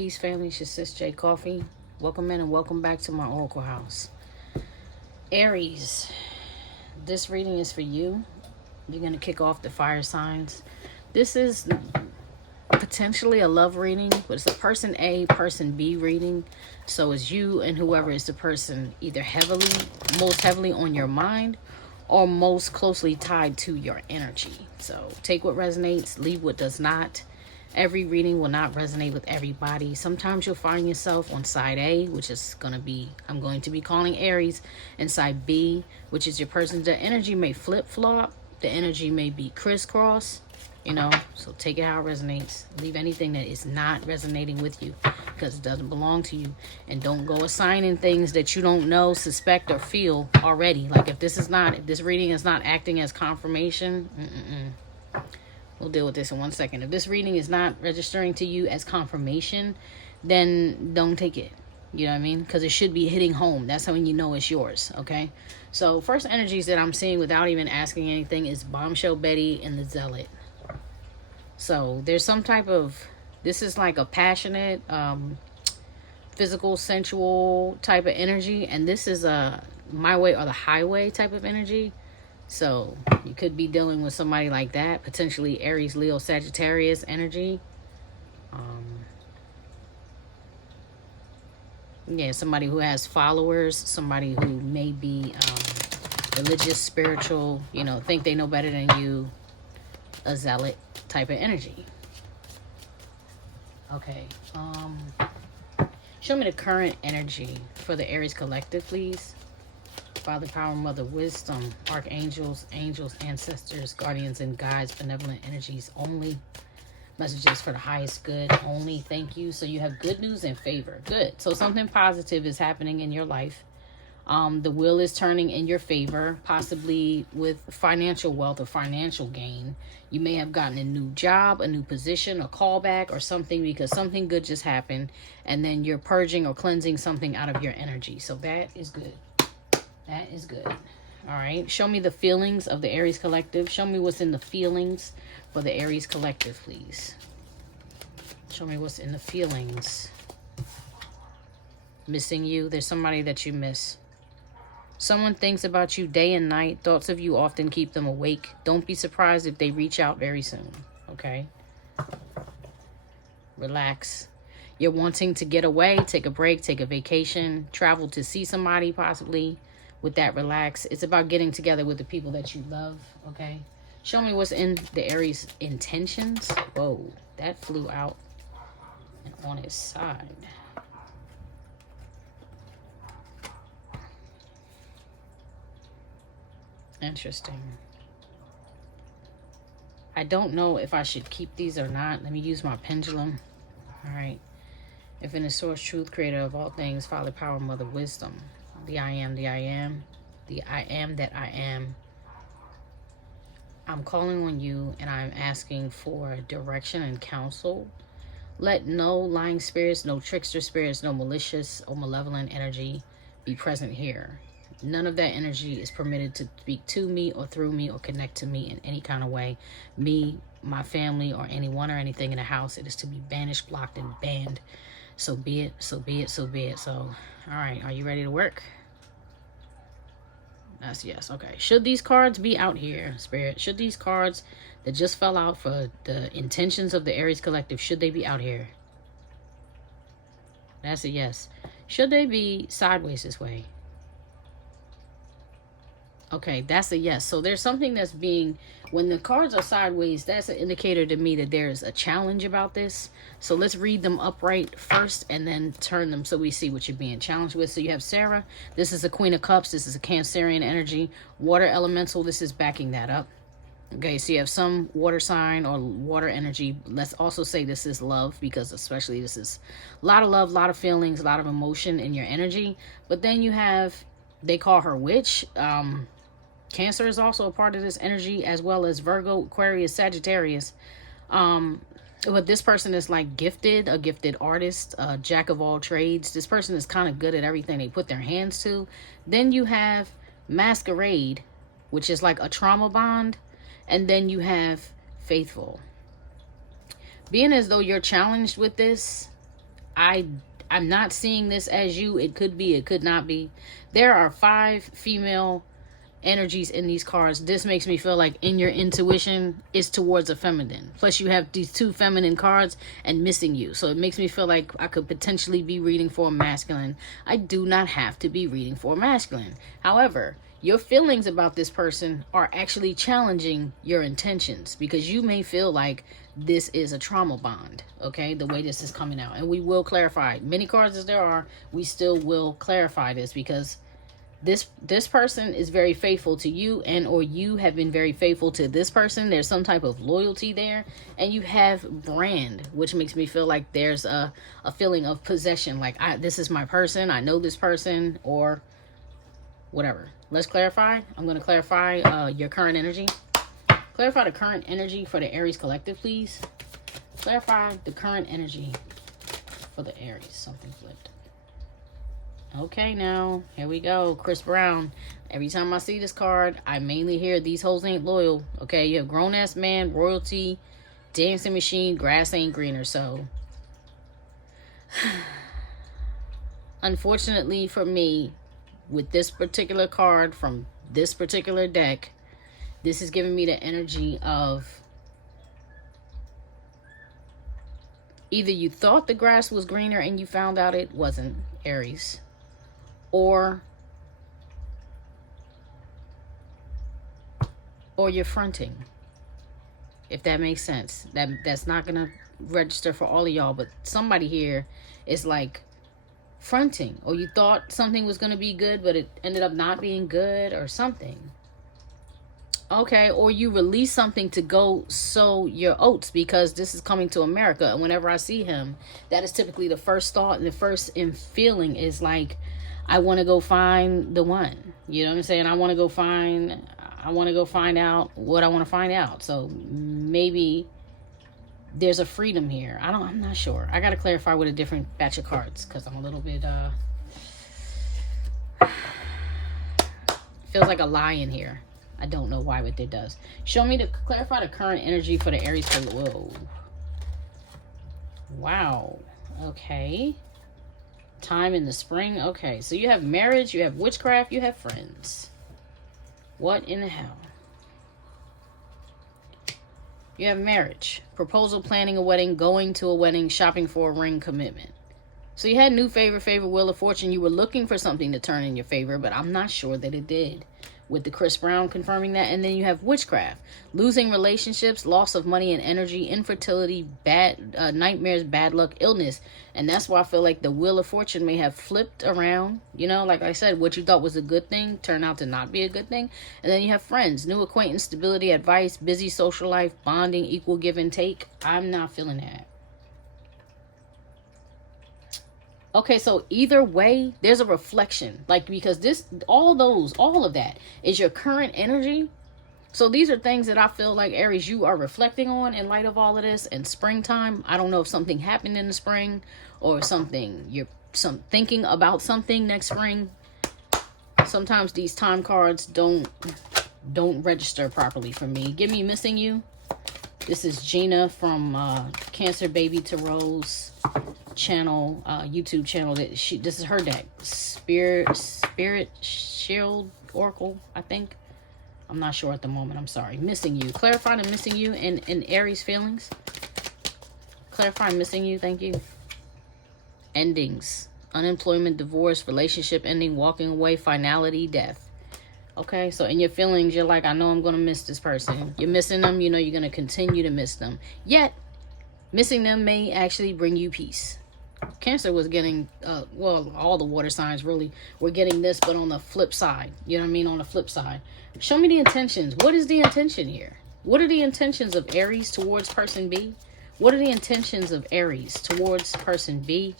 Peace, family. It's your sis J.Coffee. Welcome in and welcome back to my Oracle house. Aries, this reading is for you. You're going to kick off the fire signs. This is potentially a love reading, but it's a person A, person B reading. So it's you and whoever is the person either most heavily on your mind or most closely tied to your energy. So take what resonates, leave what does not. Every reading will not resonate with everybody. Sometimes you'll find yourself on side A, which is going to be, I'm going to be calling Aries, and side B, which is your person's. The energy may flip-flop. The energy may be crisscross, so take it how it resonates. Leave anything that is not resonating with you because it doesn't belong to you. And don't go assigning things that you don't know, suspect, or feel already. Like if this reading is not acting as confirmation, we'll deal with this in 1 second. If this reading is not registering to you as confirmation, then don't take it. You know what I mean? Because it should be hitting home. That's how you know it's yours, okay? So first energies that I'm seeing without even asking anything is Bombshell Betty and the Zealot. So there's some type of, this is like a passionate, physical, sensual type of energy. And this is a my way or the highway type of energy. So you could be dealing with somebody like that, potentially Aries, Leo, Sagittarius energy. Somebody who has followers, somebody who may be religious, spiritual, think they know better than you, a zealot type of energy. Okay. Show me the current energy for the Aries collective, please. Father, power, mother, wisdom, archangels, angels, ancestors, guardians, and guides, benevolent energies only. Messages for the highest good only. Thank you. So you have good news and favor. Good. So something positive is happening in your life. The wheel is turning in your favor, possibly with financial wealth or financial gain. You may have gotten a new job, a new position, a callback, or something because something good just happened. And then you're purging or cleansing something out of your energy. So that is good. That is good. All right. Show me the feelings of the Aries collective. Show me what's in the feelings for the Aries collective, please. Show me what's in the feelings. Missing you. There's somebody that you miss. Someone thinks about you day and night. Thoughts of you often keep them awake. Don't be surprised if they reach out very soon. Okay. Relax. You're wanting to get away, take a break, take a vacation, travel to see somebody possibly. With that, relax. It's about getting together with the people that you love, okay? Show me what's in the Aries intentions. Whoa, that flew out and on his side. Interesting. I don't know if I should keep these or not. Let me use my pendulum. All right. Infinite source, truth, creator of all things, Father, power, mother, wisdom. The I am, the I am, the I am that I am. I'm calling on you and I'm asking for direction and counsel. Let no lying spirits, no trickster spirits, no malicious or malevolent energy be present here. None of that energy is permitted to speak to me or through me or connect to me in any kind of way. Me, my family, or anyone or anything in the house, it is to be banished, blocked, and banned. So be it, so be it, so be it. So, all right, are you ready to work? That's yes. Okay. Should these cards be out here, Spirit? Should these cards that just fell out for the intentions of the Aries collective, should they be out here? That's a yes. Should they be sideways this way? Okay, that's a yes. So there's something that's being, when the cards are sideways, that's an indicator to me that there's a challenge about this. So let's read them upright first and then turn them so we see what you're being challenged with. So you have Sarah. This is a Queen of Cups. This is a Cancerian energy. Water elemental. This is backing that up. Okay, so you have some water sign or water energy. Let's also say this is love because especially this is a lot of love, a lot of feelings, a lot of emotion in your energy. But then you have, they call her witch. Cancer is also a part of this energy, as well as Virgo, Aquarius, Sagittarius. But this person is like gifted, a gifted artist, a jack of all trades. This person is kind of good at everything they put their hands to. Then you have Masquerade, which is like a trauma bond. And then you have Faithful. Being as though you're challenged with this, I'm not seeing this as you. It could be, it could not be. There are 5 female energies in these cards. This makes me feel like in your intuition is towards a feminine. Plus you have these 2 feminine cards and missing you. So it makes me feel like I could potentially be reading for a masculine. I do not have to be reading for a masculine. However, your feelings about this person are actually challenging your intentions, because you may feel like this is a trauma bond, okay, the way this is coming out. And we will clarify, many cards as there are, we still will clarify this, because this person is very faithful to you, and or you have been very faithful to this person. There's some type of loyalty there, and you have brand, which makes me feel like there's a feeling of possession, like this is my person, I know this person, or whatever. Let's clarify. I'm going to clarify your current energy. Clarify the current energy for the Aries collective, please. Clarify the current energy for the Aries. Something flipped. Okay, now, here we go. Chris Brown. Every time I see this card, I mainly hear these hoes ain't loyal. Okay, you have grown-ass man, royalty, dancing machine, grass ain't greener. So, unfortunately for me, with this particular card from this particular deck, this is giving me the energy of either you thought the grass was greener and you found out it wasn't, Aries, or you're fronting, if that makes sense. That's not gonna register for all of y'all, but somebody here is like fronting, or you thought something was going to be good but it ended up not being good or something. Okay, or you release something to go sow your oats, because this is coming to America, and whenever I see him, that is typically the first thought and the first feeling is like, I want to go find the one, you know what I'm saying? I want to go find out what I want to find out. So maybe there's a freedom here. I'm not sure. I got to clarify with a different batch of cards, because I'm a little bit, feels like a lie in here. I don't know why, but it does. Show me clarify the current energy for the Aries. Whoa. Wow. Okay. Time in the spring. Okay. So you have marriage, you have witchcraft, you have friends. What in the hell? You have marriage, proposal, planning a wedding, going to a wedding, shopping for a ring, commitment. So you had new favor, wheel of fortune. You were looking for something to turn in your favor, but I'm not sure that it did, with the Chris Brown confirming that. And then you have witchcraft, losing relationships, loss of money and energy, infertility, bad nightmares, bad luck, illness. And that's why I feel like the wheel of fortune may have flipped around. You know, like I said, what you thought was a good thing turned out to not be a good thing. And then you have friends, new acquaintance, stability, advice, busy social life, bonding, equal give and take. I'm not feeling that. Okay, so either way, there's a reflection, like, because all of that is your current energy. So these are things that I feel like, Aries, you are reflecting on in light of all of this. And springtime, I don't know if something happened in the spring or something, you're thinking about something next spring. Sometimes these time cards don't register properly for me. Give me missing you. This is Gina from Cancer Baby Tarot's channel, YouTube channel. This is her deck, Spirit Shield Oracle, I think. I'm not sure at the moment. I'm sorry. Missing you. Clarify the missing you in Aries feelings. Clarify missing you. Thank you. Endings, unemployment, divorce, relationship ending, walking away, finality, death. Okay, so in your feelings, you're like, I know I'm going to miss this person. You're missing them. You know you're going to continue to miss them. Yet, missing them may actually bring you peace. Cancer was getting, well, all the water signs really were getting this, but on the flip side. You know what I mean? On the flip side. Show me the intentions. What is the intention here? What are the intentions of Aries towards person B? What are the intentions of Aries towards person B?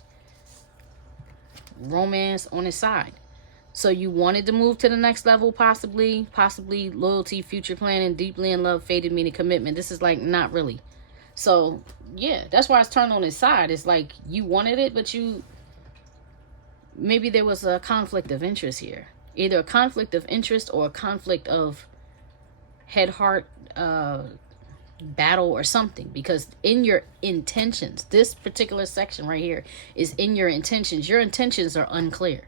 Romance on his side. So you wanted to move to the next level, possibly loyalty, future planning, deeply in love, fated meaning, commitment. This is like not really. So yeah, that's why it's turned on his side. It's like you wanted it, but maybe there was a conflict of interest here. Either a conflict of interest or a conflict of head, heart, battle or something, because in your intentions, this particular section right here is in your intentions. Your intentions are unclear.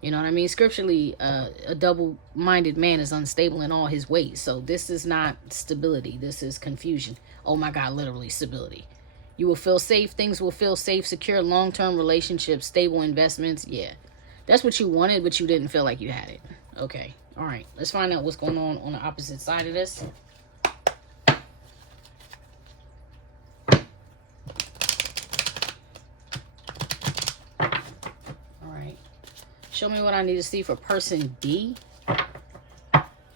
You know what I mean? Scripturally, a double-minded man is unstable in all his ways. So this is not stability. This is confusion. Oh my God, literally stability. You will feel safe. Things will feel safe, secure, long-term relationships, stable investments. Yeah, that's what you wanted, but you didn't feel like you had it. Okay. All right. Let's find out what's going on the opposite side of this. Show me what I need to see for person B.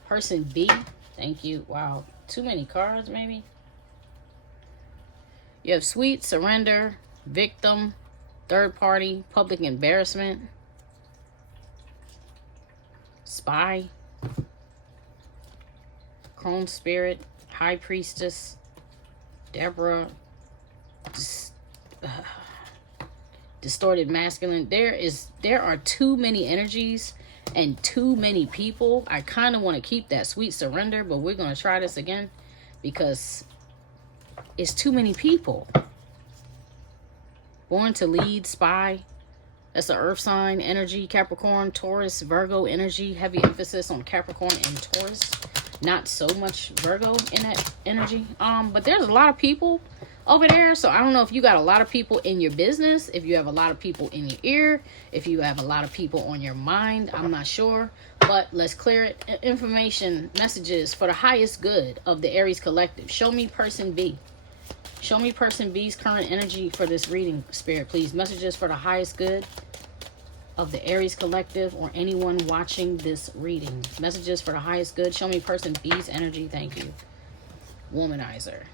Person B. Thank you. Wow. Too many cards, maybe. You have sweet, surrender, victim, third party, public embarrassment, spy, crone spirit, high priestess, Deborah, distorted masculine. There are too many energies and too many people. I kind of want to keep that sweet surrender, but we're going to try this again because it's too many people. Born to lead, spy. That's the earth sign energy. Capricorn, Taurus, Virgo energy. Heavy emphasis on Capricorn and Taurus. Not so much Virgo in that energy. But there's a lot of people over there. So I don't know if you got a lot of people in your business, if you have a lot of people in your ear, if you have a lot of people on your mind. I'm not sure, but let's clear it. Information, messages for the highest good of the Aries collective. Show me person B. Show me person B's current energy for this reading, Spirit, please. Messages for the highest good of the Aries collective or anyone watching this reading. Messages for the highest good. Show me person B's energy. Thank you. Womanizer.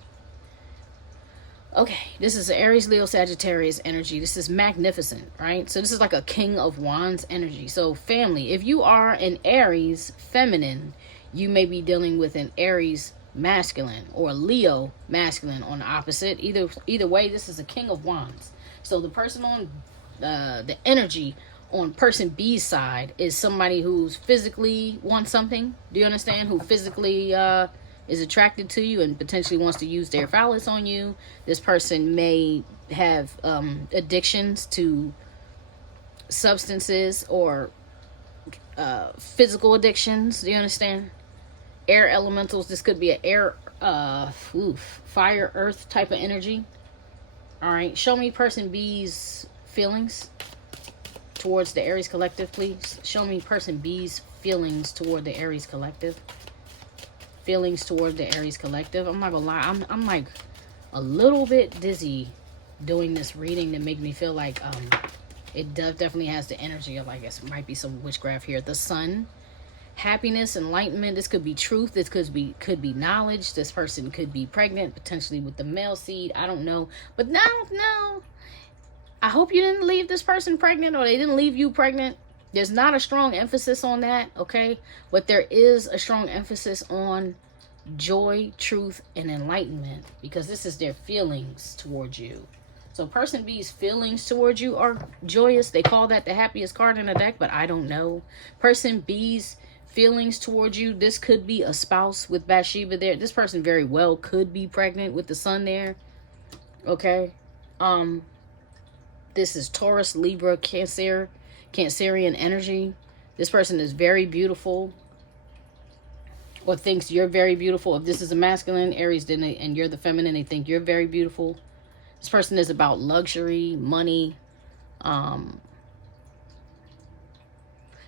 Okay, this is Aries, Leo, Sagittarius energy. This is magnificent, right? So this is like a King of Wands energy. So family, if you are an Aries feminine, you may be dealing with an Aries masculine or Leo masculine on the opposite. Either way, this is a King of Wands. So the person on the energy on person B's side is somebody who's physically wants something. Do you understand? Who physically is attracted to you and potentially wants to use their phallus on you. This person may have addictions to substances or physical addictions. Do you understand? Air elementals. This could be an air, fire, earth type of energy. All right. Show me person B's feelings towards the Aries collective, please. Show me person B's feelings toward the Aries collective. Feelings toward the Aries collective. I'm not gonna lie, I'm like a little bit dizzy doing this reading that make me feel like it definitely has the energy of, I guess, might be some witchcraft here. The sun, happiness, enlightenment. This could be truth. This could be knowledge. This person could be pregnant, potentially with the male seed. I don't know, but no. I hope you didn't leave this person pregnant or they didn't leave you pregnant. There's not a strong emphasis on that, okay? But there is a strong emphasis on joy, truth, and enlightenment because this is their feelings towards you. So person B's feelings towards you are joyous. They call that the happiest card in the deck, but I don't know. Person B's feelings towards you, this could be a spouse with Bathsheba there. This person very well could be pregnant with the sun there, okay? This is Taurus, Libra, Cancerian energy. This person is very beautiful or thinks you're very beautiful. If this is a masculine, Aries, and you're the feminine, they think you're very beautiful. This person is about luxury, money,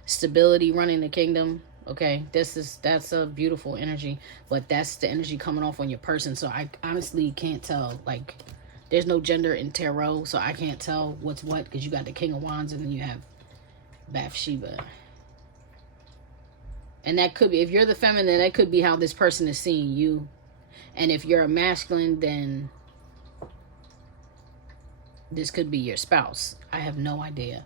stability, running the kingdom. Okay, that's a beautiful energy, but that's the energy coming off on your person. So I honestly can't tell, like, there's no gender in tarot, so I can't tell what's what because you got the King of Wands and then you have Bathsheba. And that could be, if you're the feminine, that could be how this person is seeing you. And if you're a masculine, then this could be your spouse. I have no idea.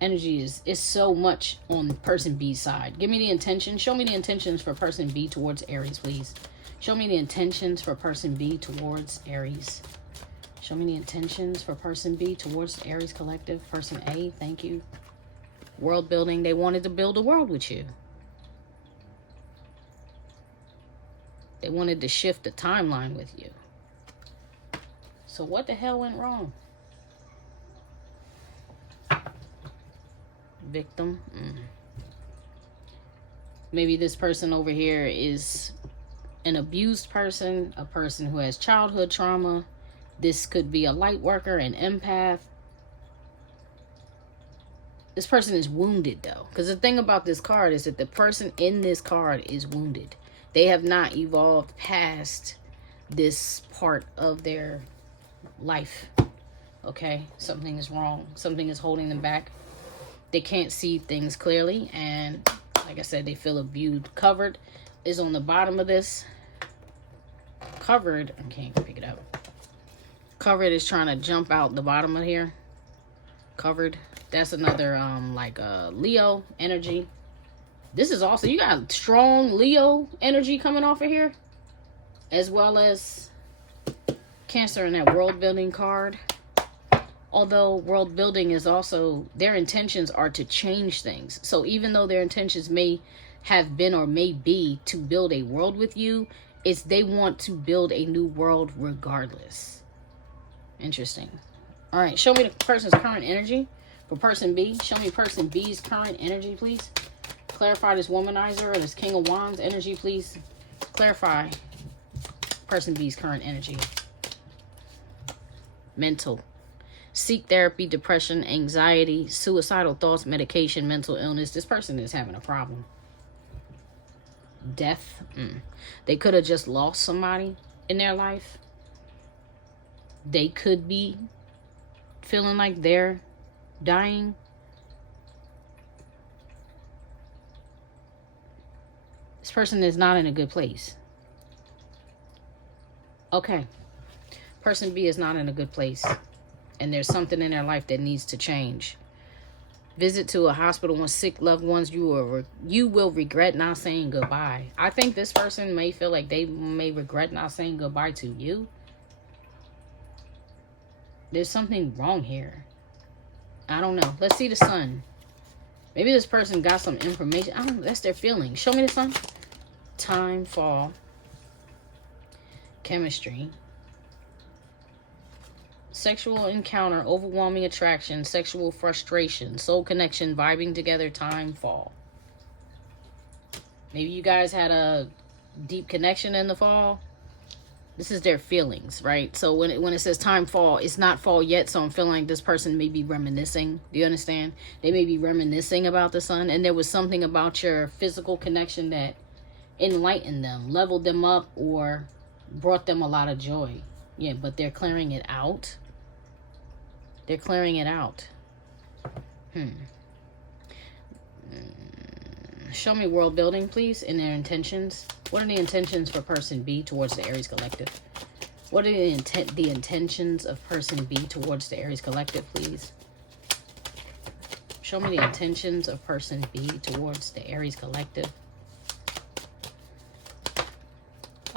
Energy is so much on person B's side. Give me the intention. Show me the intentions for person B towards Aries, please. Show me the intentions for person B towards Aries. Show me the intentions for person B towards Aries collective. Person A, thank you. World building. They wanted to build a world with you. They wanted to shift the timeline with you. So what the hell went wrong? Victim. Maybe this person over here is an abused person, a person who has childhood trauma. This could be a light worker, an empath. This person is wounded, though. Because the thing about this card is that the person in this card is wounded. They have not evolved past this part of their life. Okay? Something is wrong. Something is holding them back. They can't see things clearly. And like I said, they feel abused. Covered is on the bottom of this. Covered, I can't pick it up. Covered is trying to jump out the bottom of here. Covered. That's another like Leo energy. This is also, you got strong Leo energy coming off of here, as well as Cancer in that world building card. Although world building is also, their intentions are to change things. So even though their intentions may have been or may be to build a world with you, it's they want to build a new world regardless. Interesting. All right, show me the person's current energy. For person B, show me person B's current energy, please. Clarify this womanizer or this King of Wands energy, please. Clarify person B's current energy. Mental. Seek therapy, depression, anxiety, suicidal thoughts, medication, mental illness. This person is having a problem. Death. They could have just lost somebody in their life. They could be feeling like they're dying. This person is not in a good place. Okay. Person B is not in a good place. And there's something in their life that needs to change. Visit to a hospital with sick loved ones. You will regret not saying goodbye. I think this person may feel like they may regret not saying goodbye to you. There's something wrong here. I don't know. Let's see the sun. Maybe this person got some information. I don't know. That's their feeling. Show me the sun. Time, fall. Chemistry. Sexual encounter, overwhelming attraction, sexual frustration, soul connection, vibing together, time, fall. Maybe you guys had a deep connection in the fall. This is their feelings, right? So when it says time, fall, it's not fall yet. So I'm feeling like this person may be reminiscing. Do you understand? They may be reminiscing about the sun. And there was something about your physical connection that enlightened them, leveled them up, or brought them a lot of joy. Yeah, but they're clearing it out. They're clearing it out. Show me world building, please, and their intentions. What are the intentions for person B towards the Aries collective? What are the intentions of person B towards the Aries collective, please? Show me the intentions of person B towards the Aries collective.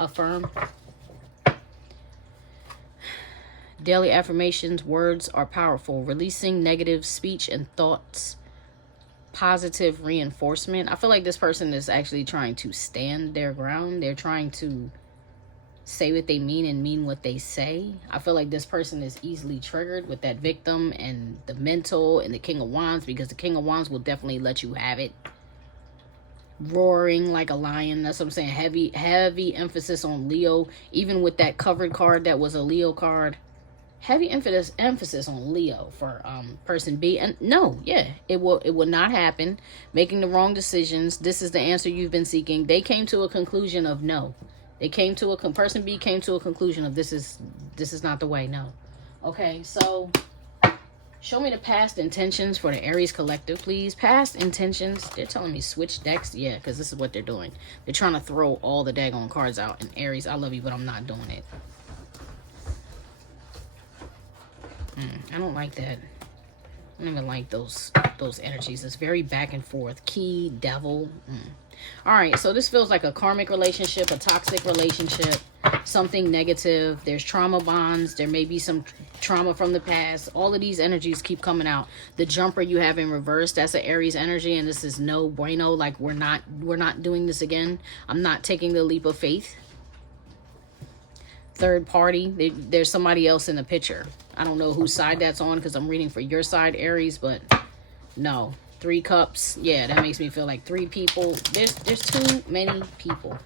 Affirm. Daily affirmations. Words are powerful. Releasing negative speech and thoughts. Positive reinforcement. I feel like this person is actually trying to stand their ground. They're trying to say what they mean and mean what they say. I feel like this person is easily triggered with that victim and the mental and the King of Wands, because the King of Wands will definitely let you have it. Roaring like a lion. That's what I'm saying. Heavy emphasis on Leo. Even with that covered card that was a Leo card. Heavy emphasis on Leo for person B. And no, yeah, it will not happen. Making the wrong decisions. This is the answer you've been seeking. They came to a conclusion of no. They came to person B came to a conclusion of this is not the way. No. Okay, so show me the past intentions for the Aries collective, please. Past intentions. They're telling me switch decks. Yeah, because this is what they're doing. They're trying to throw all the daggone cards out. And Aries, I love you, but I'm not doing it. I don't like that. I don't even like those energies. It's very back and forth. Key, devil. All right, so this feels like a karmic relationship, a toxic relationship, something negative. There's trauma bonds. There may be some trauma from the past. All of these energies keep coming out. The jumper you have in reverse, that's an Aries energy, and this is no bueno. Like we're not doing this again. I'm not taking the leap of faith. third party. There's somebody else in the picture. I don't know whose side that's on because I'm reading for your side, Aries, but no. 3 cups. Yeah, that makes me feel like 3 people. There's too many people.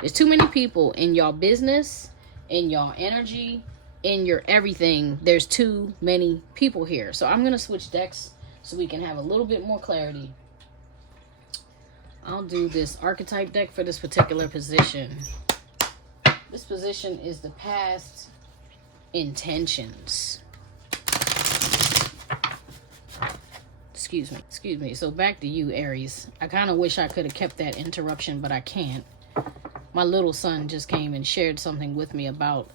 There's too many people in y'all business, in y'all energy, in your everything. There's too many people here. So I'm going to switch decks so we can have a little bit more clarity. I'll do this archetype deck for this particular position. This position is the past intentions. Excuse me. So back to you, Aries. I kind of wish I could have kept that interruption, but I can't. My little son just came and shared something with me about,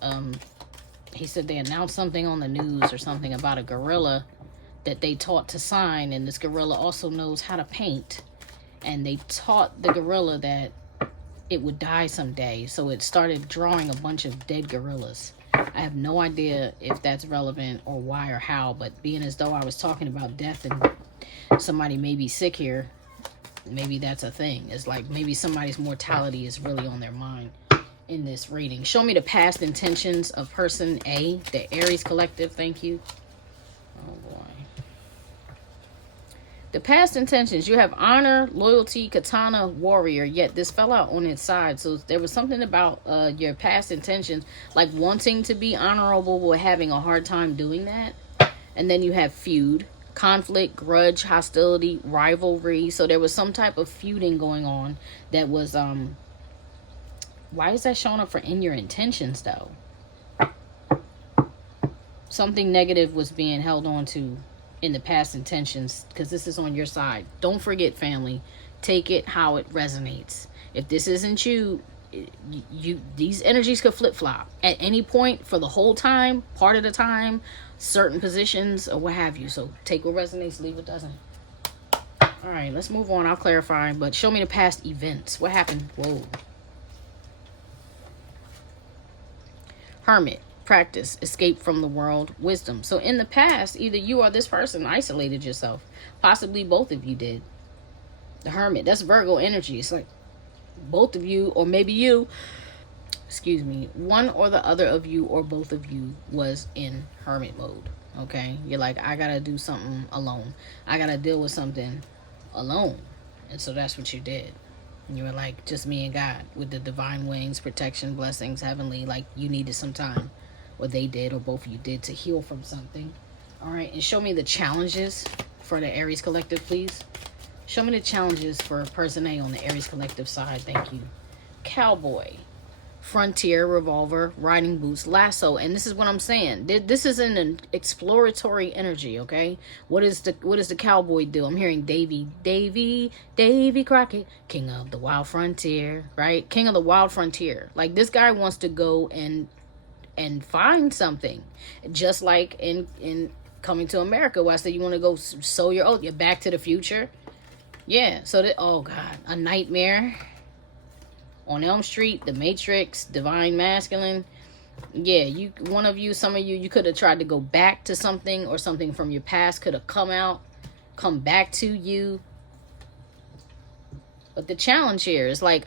he said they announced something on the news or something about a gorilla that they taught to sign, and this gorilla also knows how to paint. And they taught the gorilla that it would die someday, so it started drawing a bunch of dead gorillas. I have no idea if that's relevant or why or how, but being as though I was talking about death and somebody may be sick here, maybe that's a thing. It's like maybe somebody's mortality is really on their mind in this reading. Show me the past intentions of person A, the Aries collective. Thank you. Oh boy. The past intentions, you have honor, loyalty, katana, warrior, yet this fell out on its side. So there was something about your past intentions, like wanting to be honorable but having a hard time doing that. And then you have feud, conflict, grudge, hostility, rivalry. So there was some type of feuding going on that was, why is that showing up for in your intentions though? Something negative was being held on to in the past intentions, because this is on your side. Don't forget, family, take it how it resonates. If this isn't you, these energies could flip-flop at any point for the whole time, part of the time, certain positions, or what have you. So take what resonates, leave what doesn't. All right, let's move on. I'll clarify, but show me the past events. What happened? Whoa. Hermit. Practice, escape from the world, wisdom. So in the past, either you or this person isolated yourself. Possibly both of you did. The Hermit, that's Virgo energy. It's like both of you, or maybe you, excuse me, one or the other of you or both of you was in Hermit mode. Okay, you're like, I gotta do something alone. I gotta deal with something alone. And so that's what you did. And you were like, just me and God with the divine wings, protection, blessings, heavenly. Like you needed some time. Or they did, or both of you did, to heal from something. All right, and show me the challenges for the Aries collective, please. Show me the challenges for person A on the Aries collective side. Thank you. Cowboy, frontier, revolver, riding boots, lasso. And this is what I'm saying. This is an exploratory energy, okay? What does the cowboy do? I'm hearing Davy Crockett, king of the wild frontier, right? King of the wild frontier. Like this guy wants to go and find something, just like in Coming to America, where I said you want to go sow your oath. You're Back to the Future. Yeah, so that, oh god, A Nightmare on Elm Street, The Matrix, Divine Masculine. Yeah, some of you could have tried to go back to something, or something from your past could have come back to you. But the challenge here is like,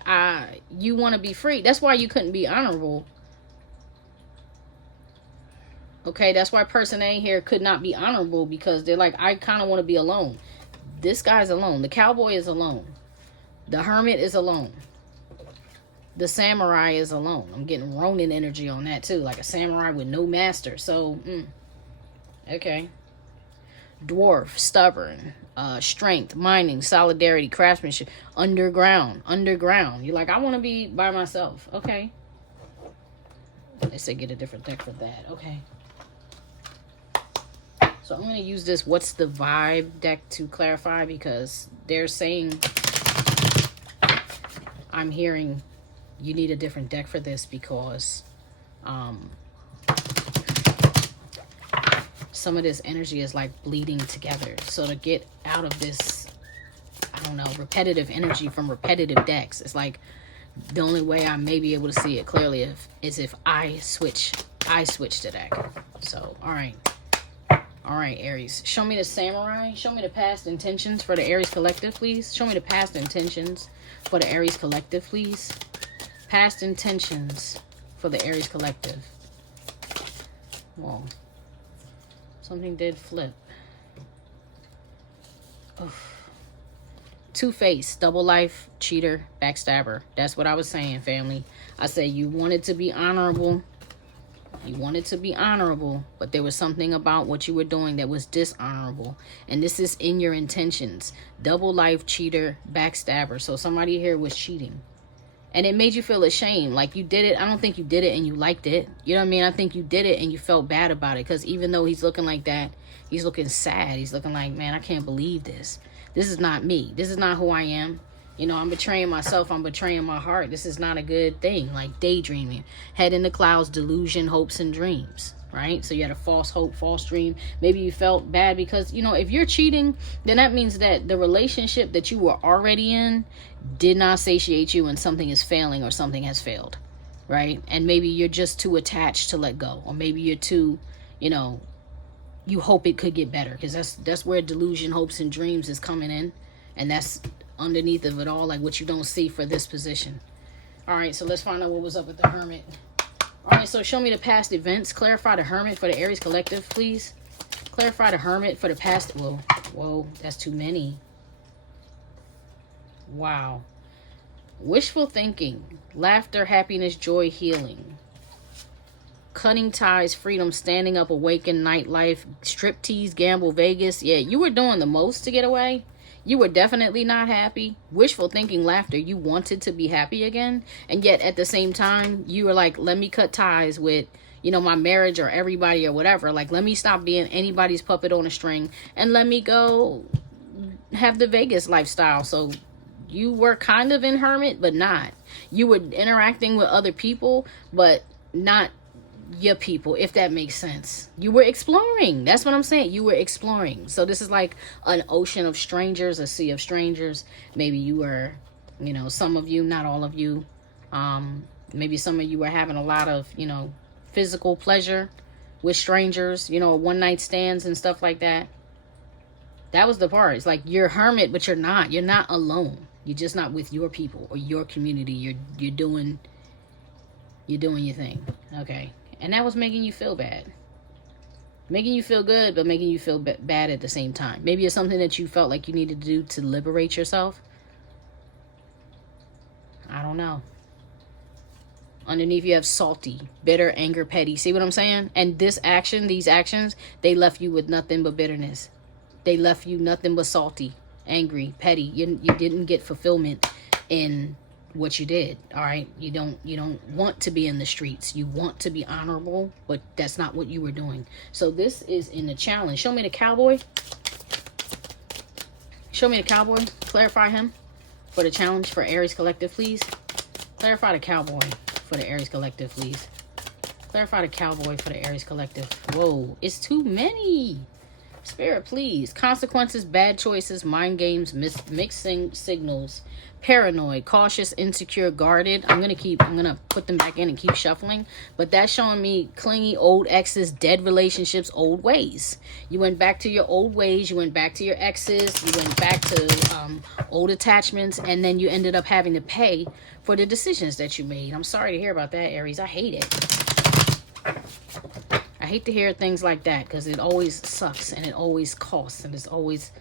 you want to be free. That's why you couldn't be honorable. Okay, that's why person A here could not be honorable, because they're like, I kind of want to be alone. This guy's alone. The cowboy is alone. The hermit is alone. The samurai is alone. I'm getting Ronin energy on that too, like a samurai with no master. So, okay. Dwarf, stubborn, strength, mining, solidarity, craftsmanship, underground. You're like, I want to be by myself. Okay. They say get a different deck for that. Okay. So I'm going to use this What's the Vibe deck to clarify, because they're saying, I'm hearing you need a different deck for this, because some of this energy is like bleeding together. So to get out of this, I don't know, repetitive energy from repetitive decks, it's like the only way I may be able to see it clearly is if I switch the deck. So, all right, Aries. Show me the samurai. Show me the past intentions for the Aries collective, please. Show me the past intentions for the Aries collective, please. Past intentions for the Aries collective. Well, something did flip. Oof. Two-faced, double life, cheater, backstabber. That's what I was saying, family. I said you wanted to be honorable. You wanted to be honorable, but there was something about what you were doing that was dishonorable. And this is in your intentions. Double life, cheater, backstabber. So somebody here was cheating. And it made you feel ashamed. Like you did it. I don't think you did it and you liked it. You know what I mean? I think you did it and you felt bad about it. Because even though he's looking like that, he's looking sad. He's looking like, man, I can't believe this. This is not me. This is not who I am. You know, I'm betraying myself. I'm betraying my heart. This is not a good thing. Like daydreaming. Head in the clouds, delusion, hopes, and dreams. Right? So you had a false hope, false dream. Maybe you felt bad because, you know, if you're cheating, then that means that the relationship that you were already in did not satiate you and something is failing or something has failed. Right? And maybe you're just too attached to let go. Or maybe you're too, you know, you hope it could get better. Because that's where delusion, hopes, and dreams is coming in. And that's underneath of it all, like what you don't see for this position. All right, so let's find out what was up with the Hermit. All right, so show me the past events. Clarify the Hermit for the Aries collective, please. Clarify the Hermit for the past. Whoa, that's too many. Wow. Wishful thinking, laughter, happiness, joy, healing. Cutting ties, freedom, standing up, awaken, nightlife, striptease, gamble, Vegas. Yeah, you were doing the most to get away. You were definitely not happy. Wishful thinking, laughter. You wanted to be happy again. And yet at the same time, you were like, let me cut ties with, you know, my marriage or everybody or whatever. Like, let me stop being anybody's puppet on a string and let me go have the Vegas lifestyle. So you were kind of in Hermit, but not. You were interacting with other people, but not your people, if that makes sense. You were exploring. That's what I'm saying. You were exploring. So this is like an ocean of strangers, a sea of strangers. Maybe you were, you know, some of you, not all of you. Maybe some of you were having a lot of, you know, physical pleasure with strangers, you know, one night stands and stuff like that. That was the part. It's like you're Hermit, but you're not. You're not alone. You're just not with your people or your community. You're doing your thing. Okay. And that was making you feel bad. Making you feel good, but making you feel bad at the same time. Maybe it's something that you felt like you needed to do to liberate yourself. I don't know. Underneath you have salty, bitter, anger, petty. See what I'm saying? And these actions, they left you with nothing but bitterness. They left you nothing but salty, angry, petty. You didn't get fulfillment in what you did. All right, you don't want to be in the streets. You want to be honorable, but that's not what you were doing. So this is in the challenge. Show me the cowboy. Show me the cowboy. Clarify him for the challenge for Aries collective, please. Clarify the cowboy for the Aries collective, please. Clarify the cowboy for the Aries collective. Whoa, it's too many. Spirit, please. Consequences, bad choices, mind games, mixing signals, paranoid, cautious, insecure, guarded. I'm gonna put them back in and keep shuffling. But that's showing me clingy, old exes, dead relationships, old ways. You went back to your old ways. You went back to your exes. You went back to old attachments, and then you ended up having to pay for the decisions that you made. I'm sorry to hear about that, Aries. I hate it. I hate to hear things like that because it always sucks and it always costs and it's always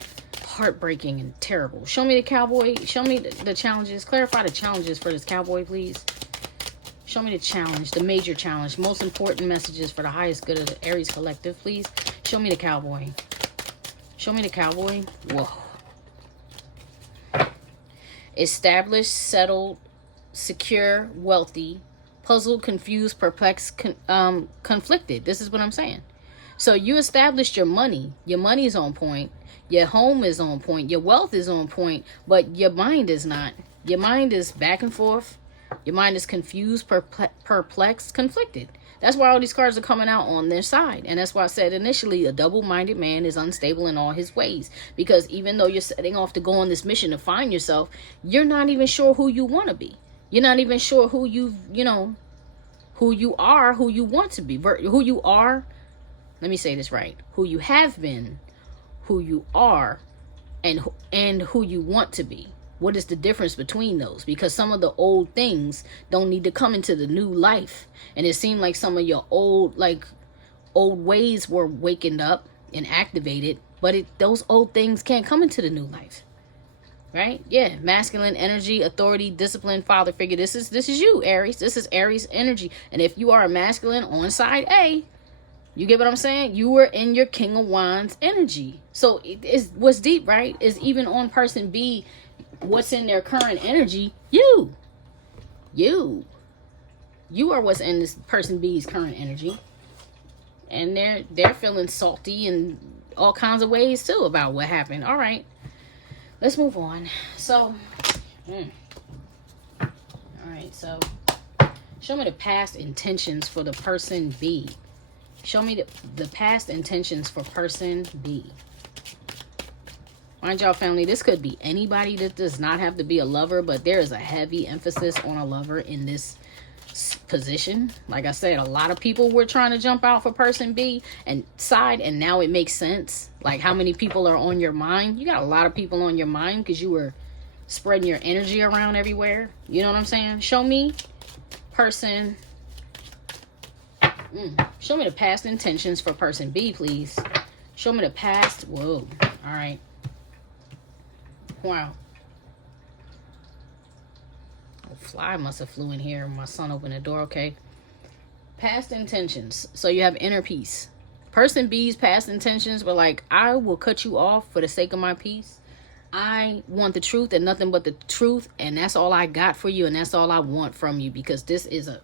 heartbreaking and terrible. Show me the cowboy. Show me the challenges. Clarify the challenges for this cowboy, please. Show me the challenge, the major challenge. Most important messages for the highest good of the Aries collective, please. Show me the cowboy. Show me the cowboy. Whoa. Established, settled, secure, wealthy, puzzled, confused, perplexed, conflicted. This is what I'm saying. So you established your money. Your money is on point. Your home is on point. Your wealth is on point. But your mind is not. Your mind is back and forth. Your mind is confused, perplexed, conflicted. That's why all these cards are coming out on their side. And that's why I said initially, a double-minded man is unstable in all his ways. Because even though you're setting off to go on this mission to find yourself, you're not even sure who you want to be. You're not even sure who you are, who you want to be. Who you are, let me say this right. Who you have been, who you are, and who you want to be. What is the difference between those? Because some of the old things don't need to come into the new life. And it seemed like some of your old ways were waking up and activated, but those old things can't come into the new life. Right? Yeah, masculine energy, authority, discipline, father figure. This is you, Aries. This is Aries energy. And if you are a masculine on side A, you get what I'm saying? You were in your King of Wands energy. So what's deep, right? Is even on person B, what's in their current energy? You are what's in this person B's current energy. And they're feeling salty in all kinds of ways too about what happened. All right, let's move on. So all right, so show me the past intentions for the person B. Show me the past intentions for person B. Mind y'all, family, this could be anybody. That does not have to be a lover, but there is a heavy emphasis on a lover in this position. Like I said, a lot of people were trying to jump out for person B and side, and now it makes sense. Like how many people are on your mind? You got a lot of people on your mind because you were spreading your energy around everywhere. You know what I'm saying? Show me person. Show me the past intentions for person B, please. Show me the past. Whoa. All right. Wow. A fly must have flew in here. My son opened the door. Okay. Past intentions. So you have inner peace. Person B's past intentions were like, I will cut you off for the sake of my peace. I want the truth and nothing but the truth. And that's all I got for you. And that's all I want from you. Because this is a...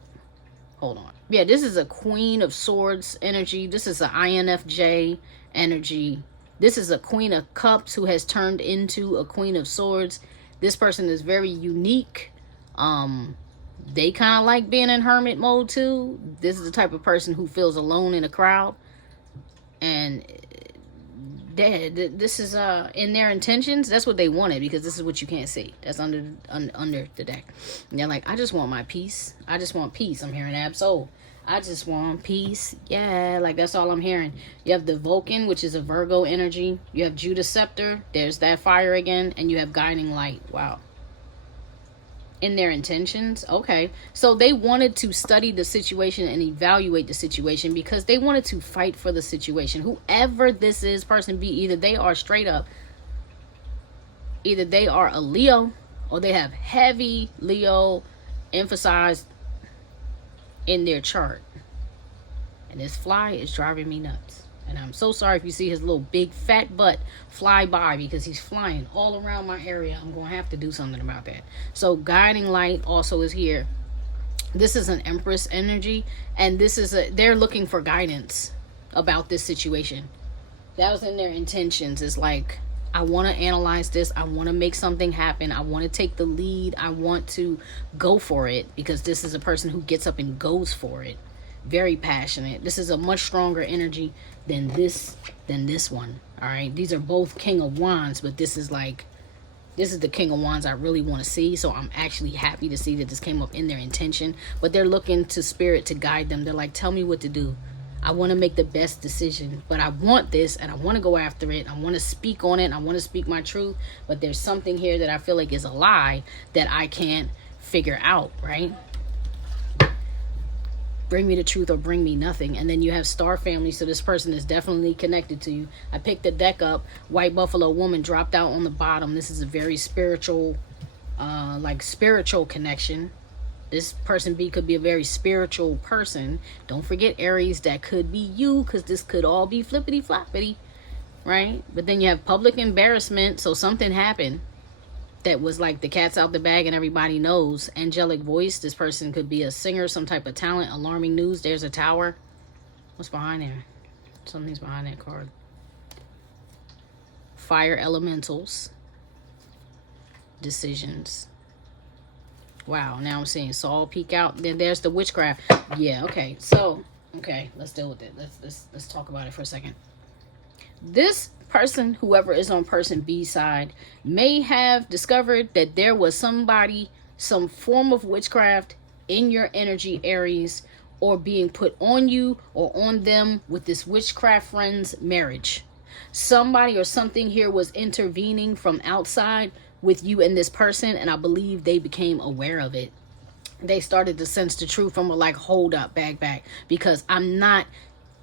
Hold on. Yeah, this is a Queen of Swords energy. This is an INFJ energy. This is a Queen of Cups who has turned into a Queen of Swords. This person is very unique. They kind of like being in hermit mode too. This is the type of person who feels alone in a crowd. And this is in their intentions. That's what they wanted, because this is what you can't see. That's under the deck. And they're like, I just want my peace. I just want peace. I'm hearing Absol. I just want peace. Yeah, like that's all I'm hearing. You have the Vulcan, which is a Virgo energy. You have Judas Scepter. There's that fire again. And you have Guiding Light. Wow. In their intentions. Okay. So they wanted to study the situation and evaluate the situation because they wanted to fight for the situation. Whoever this is, person B, either they are straight up, either they are a Leo or they have heavy Leo emphasized in their chart. And this fly is driving me nuts. And I'm so sorry if you see his little big fat butt fly by, because he's flying all around my area. I'm going to have to do something about that. So Guiding Light also is here. This is an Empress energy. And this is they're looking for guidance about this situation. That was in their intentions. It's like, I want to analyze this. I want to make something happen. I want to take the lead. I want to go for it, because this is a person who gets up and goes for it. Very passionate. This is a much stronger energy than this one. All right. These are both King of Wands, but this is the King of Wands I really want to see. So I'm actually happy to see that this came up in their intention, but they're looking to spirit to guide them. They're like, tell me what to do. I want to make the best decision, but I want this and I want to go after it. I want to speak on it. And I want to speak my truth, but there's something here that I feel like is a lie that I can't figure out. Right? Bring me the truth or bring me nothing. And then you have Star Family. So this person is definitely connected to you. I picked the deck up. White Buffalo Woman dropped out on the bottom. This is a very spiritual, spiritual connection. This person B could be a very spiritual person. Don't forget, Aries, that could be you, because this could all be flippity floppity, right? But then you have public embarrassment. So something happened that was like the cat's out the bag and everybody knows. Angelic voice. This person could be a singer, some type of talent. Alarming news. There's a tower. What's behind there? Something's behind that card. Fire elementals. Decisions. Wow. Now I'm seeing Saul peek out. Then there's the witchcraft. Yeah. Okay. So, okay. Let's deal with it. Let's talk about it for a second. This person, whoever is on person B side, may have discovered that there was somebody, some form of witchcraft in your energy, Aries, or being put on you or on them with this witchcraft friend's marriage. Somebody or something here was intervening from outside with you and this person, and I believe they became aware of it. They started to sense the truth and were like, hold up, back, because I'm not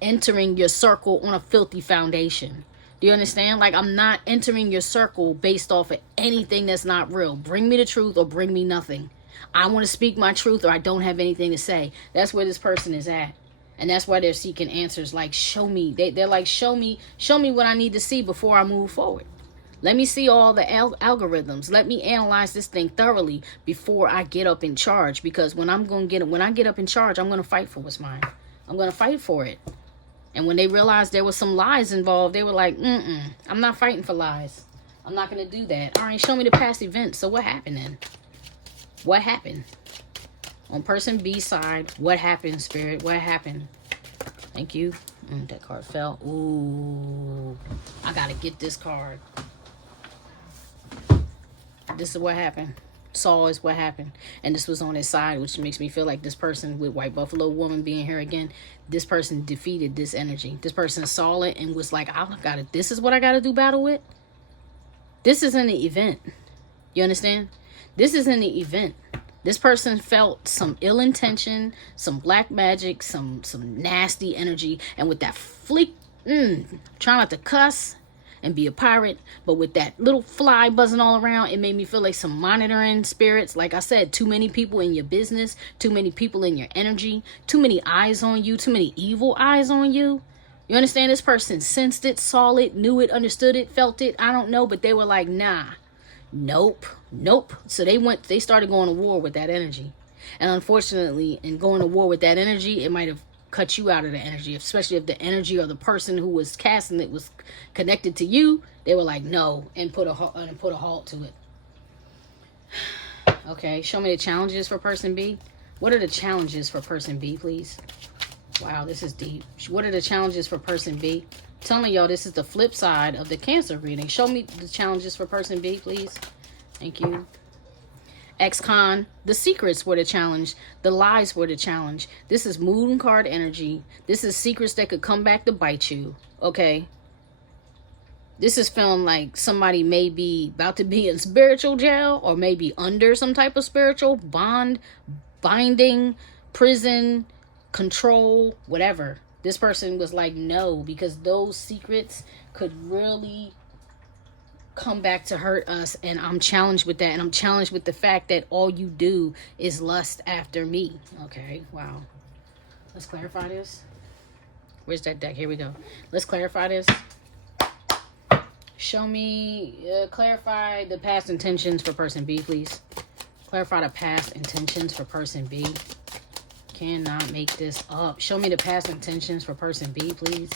entering your circle on a filthy foundation. Do you understand? Like, I'm not entering your circle based off of anything that's not real. Bring me the truth or bring me nothing. I want to speak my truth or I don't have anything to say. That's where this person is at. And that's why they're seeking answers. Like, show me. They're like, show me what I need to see before I move forward. Let me see all the algorithms. Let me analyze this thing thoroughly before I get up in charge. Because when I get up in charge, I'm going to fight for what's mine. I'm going to fight for it. And when they realized there was some lies involved, they were like, I'm not fighting for lies. I'm not going to do that. All right, show me the past events. So what happened then? What happened? On person B side, what happened, Spirit? What happened? Thank you. That card fell. Ooh, I got to get this card. This is what happened. Saw is what happened. And this was on his side, which makes me feel like this person with White Buffalo Woman being here again, this person defeated this energy. This person saw it and was like, I got it. This is what I got to do battle with. This is in the event. You understand? This is in the event. This person felt some ill intention, some black magic, some nasty energy. And with that fleek, try not to cuss and be a pirate, but with that little fly buzzing all around, it made me feel like some monitoring spirits. Like I said, too many people in your business, too many people in your energy, too many eyes on you, too many evil eyes on you. You understand? This person sensed it, saw it, knew it, understood it, felt it. I don't know, but they were like, nah, nope. So they started going to war with that energy. And unfortunately, in going to war with that energy, it might have cut you out of the energy, especially if the energy or the person who was casting it was connected to you. They were like, no, and put a halt to it. Okay, show me the challenges for person B. What are the challenges for person B, please? Wow, this is deep. What are the challenges for person B? I'm telling y'all, this is the flip side of the Cancer reading. Show me the challenges for person B, please. Thank you. Ex-con, the secrets were the challenge. The lies were the challenge. This is moon card energy. This is secrets that could come back to bite you. Okay. This is feeling like somebody may be about to be in spiritual jail or maybe under some type of spiritual binding, prison, control, whatever. This person was like, no, because those secrets could really come back to hurt us, and I'm challenged with that, and I'm challenged with the fact that all you do is lust after me. Okay, wow. Let's clarify this. Where's that deck? Here we go. Let's clarify this. Show me, clarify the past intentions for person B, please. Clarify the past intentions for person B. Cannot make this up. Show me the past intentions for person B, please.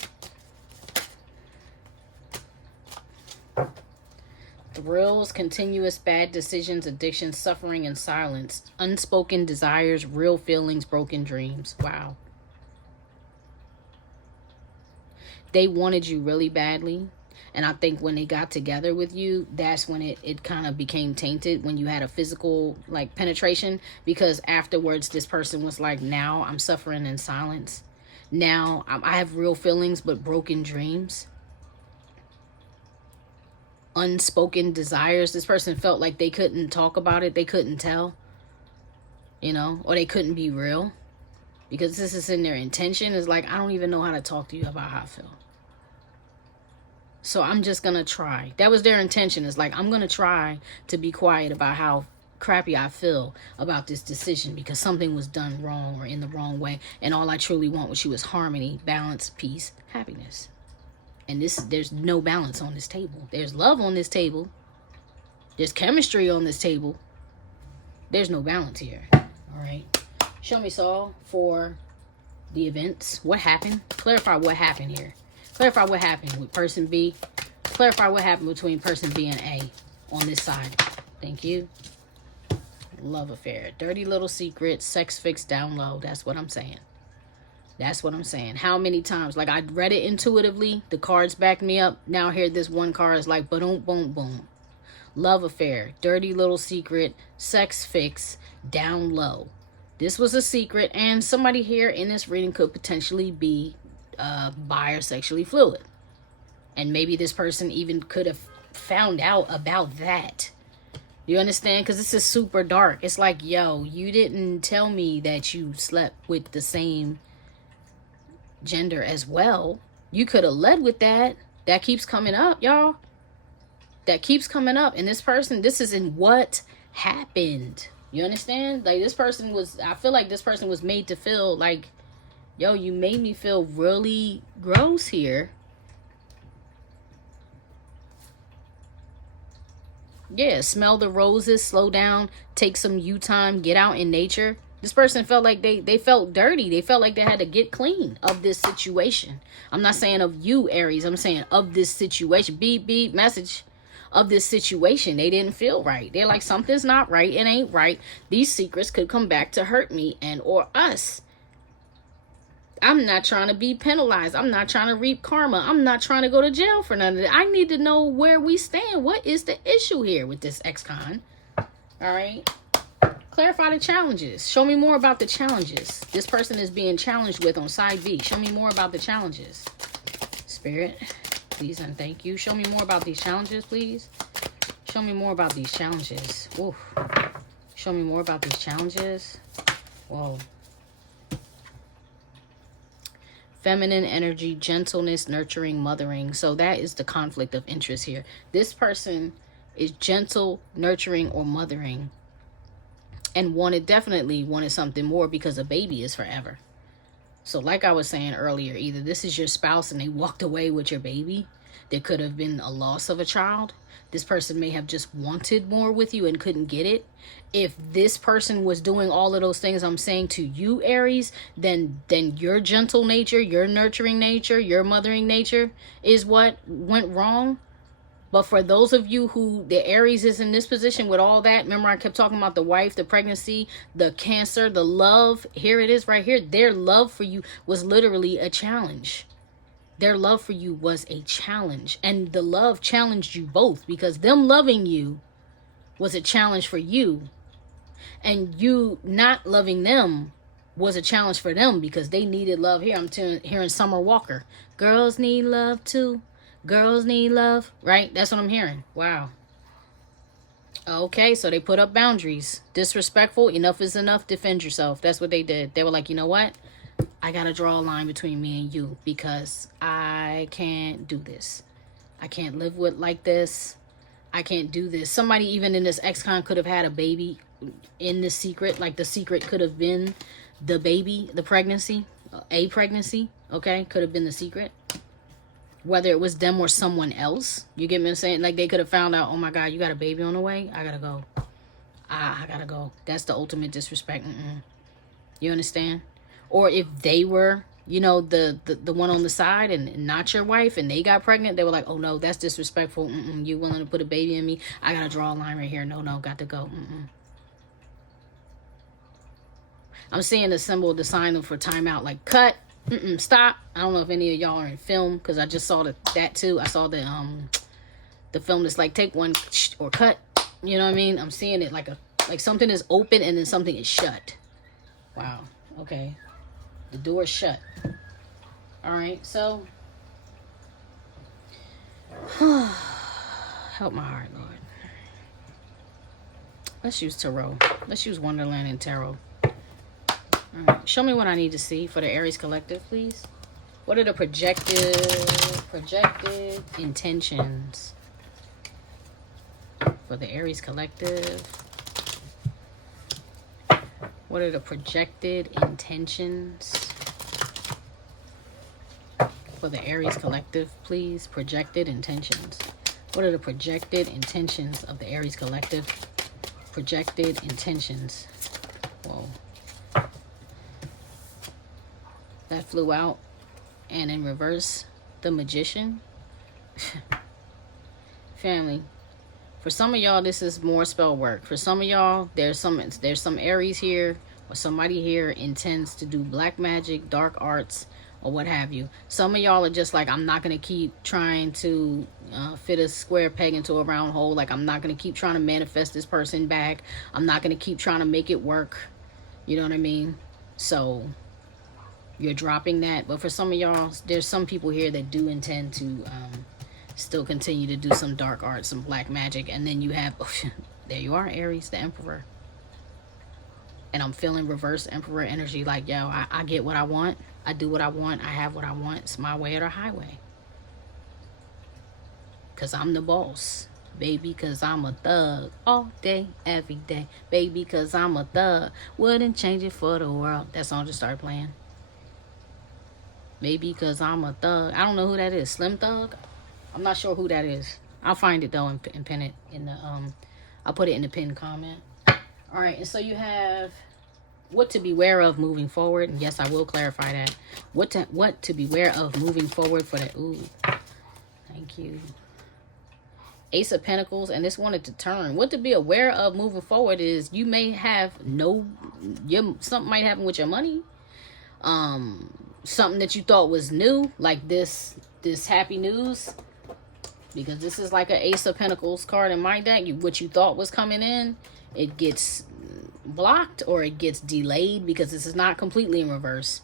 Thrills, continuous bad decisions, addiction, suffering, and silence. Unspoken desires, real feelings, broken dreams. Wow. They wanted you really badly. And I think when they got together with you, that's when it kind of became tainted, when you had a physical, like, penetration. Because afterwards, this person was like, now I'm suffering in silence. Now I have real feelings, but broken dreams. Unspoken desires. This person felt like they couldn't talk about it. They couldn't tell, or they couldn't be real, because this is in their intention. Is like, I don't even know how to talk to you about how I feel, so I'm just gonna try. That was their intention. Is like, I'm gonna try to be quiet about how crappy I feel about this decision, because something was done wrong or in the wrong way, and all I truly want with you is harmony, balance, peace, happiness. And there's no balance on this table. There's love on this table. There's chemistry on this table. There's no balance here. All right. Show me, Saul, for the events. What happened? Clarify what happened here. Clarify what happened with person B. Clarify what happened between person B and A on this side. Thank you. Love affair. Dirty little secret. Sex fix down low. That's what I'm saying. That's what I'm saying. How many times? Like, I read it intuitively. The cards backed me up. Now here, this one card is like, boom, boom, boom. Love affair. Dirty little secret. Sex fix. Down low. This was a secret. And somebody here in this reading could potentially be bi or sexually fluid. And maybe this person even could have found out about that. You understand? Because this is super dark. It's like, yo, you didn't tell me that you slept with the same gender as well. You could have led with that. That keeps coming up, y'all. That keeps coming up. And this person, this is in what happened. You understand? Like, this person was, I feel like this person was made to feel like, yo, you made me feel really gross here. Yeah, smell the roses, slow down, take some you time, get out in nature. This person felt like they felt dirty. They felt like they had to get clean of this situation. I'm not saying of you, Aries. I'm saying of this situation. Beep, beep, message of this situation. They didn't feel right. They're like, something's not right. It ain't right. These secrets could come back to hurt me and or us. I'm not trying to be penalized. I'm not trying to reap karma. I'm not trying to go to jail for none of that. I need to know where we stand. What is the issue here with this ex-con? All right. Clarify the challenges. Show me more about the challenges this person is being challenged with on side B. Show me more about the challenges. Spirit, please and thank you. Show me more about these challenges, please. Show me more about these challenges. Oof. Show me more about these challenges. Whoa. Feminine energy, gentleness, nurturing, mothering. So that is the conflict of interest here. This person is gentle, nurturing, or mothering. And definitely wanted something more because a baby is forever. So like I was saying earlier, either this is your spouse and they walked away with your baby. There could have been a loss of a child. This person may have just wanted more with you and couldn't get it. If this person was doing all of those things I'm saying to you, Aries, then your gentle nature, your nurturing nature, your mothering nature is what went wrong. But for those of you who the Aries is in this position with all that, remember I kept talking about the wife, the pregnancy, the cancer, the love. Here it is right here. Their love for you was literally a challenge. Their love for you was a challenge. And the love challenged you both because them loving you was a challenge for you. And you not loving them was a challenge for them because they needed love. Here I'm hearing Summer Walker. Girls need love too. Girls need love, right? That's what I'm hearing. Wow. Okay, so they put up boundaries. Disrespectful, enough is enough, defend yourself. That's what they did. They were like, you know what? I got to draw a line between me and you because I can't do this. I can't live with like this. I can't do this. Somebody even in this ex-con could have had a baby in the secret. Like the secret could have been the baby, the pregnancy, a pregnancy, okay? Could have been the secret. Whether it was them or someone else. You get me what I'm saying? Like they could have found out, oh my God, you got a baby on the way? I gotta go. I gotta go. That's the ultimate disrespect. You understand? Or if they were, you know, the one on the side and not your wife and they got pregnant, they were like, oh no, that's disrespectful. You willing to put a baby in me? I gotta draw a line right here. No, got to go. I'm seeing the symbol, the sign for timeout, like cut. Stop. I don't know if any of y'all are in film because I just saw that too. I saw the film that's like take one or cut. You know what I mean? I'm seeing it like something is open and then something is shut. Wow. Okay. The door is shut. All right. So help my heart, Lord. Let's use tarot. Let's use Wonderland and Tarot. All right. Show me what I need to see for the Aries collective, please. What are the projected intentions for the Aries collective? What are the projected intentions for the Aries collective, please? Projected intentions. What are the projected intentions of the Aries collective? Projected intentions. Whoa. That flew out. And in reverse, the Magician. Family. For some of y'all, this is more spell work. For some of y'all, there's some Aries here or somebody here intends to do black magic, dark arts, or what have you. Some of y'all are just like, I'm not going to keep trying to fit a square peg into a round hole. Like, I'm not going to keep trying to manifest this person back. I'm not going to keep trying to make it work. You know what I mean? So you're dropping that. But for some of y'all, there's some people here that do intend to still continue to do some dark art, some black magic. And then you have There you are, Aries, the Emperor. And I'm feeling reverse Emperor energy. Like, yo, I get what I want. I do what I want. I have what I want. It's my way or the highway. Because I'm the boss. Baby, because I'm a thug. All day, every day. Baby, because I'm a thug. Wouldn't change it for the world. That song just started playing. Maybe because I'm a thug. I don't know who that is. Slim Thug? I'm not sure who that is. I'll find it though and pin it in the I'll put it in the pinned comment. All right, and so you have what to beware of moving forward. And yes, I will clarify that. What to beware of moving forward for that. Ooh, thank you. Ace of Pentacles, and this wanted to turn. What to be aware of moving forward is you may have something might happen with your money. Something that you thought was new, like this happy news, because this is like an Ace of Pentacles card in my deck. What you thought was coming in, it gets blocked or it gets delayed, because this is not completely in reverse,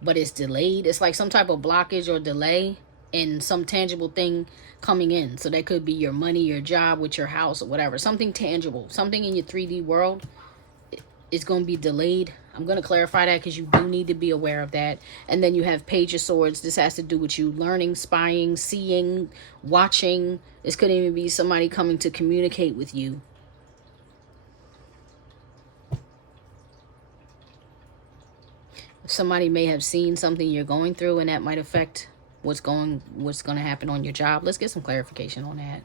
but it's delayed. It's like some type of blockage or delay in some tangible thing coming in. So that could be your money, your job, with your house or whatever. Something tangible, something in your 3D world is going to be delayed. I'm going to clarify that because you do need to be aware of that. And then you have Page of Swords. This has to do with you learning, spying, seeing, watching. This could even be somebody coming to communicate with you. Somebody may have seen something you're going through, and that might affect what's going to happen on your job. Let's get some clarification on that.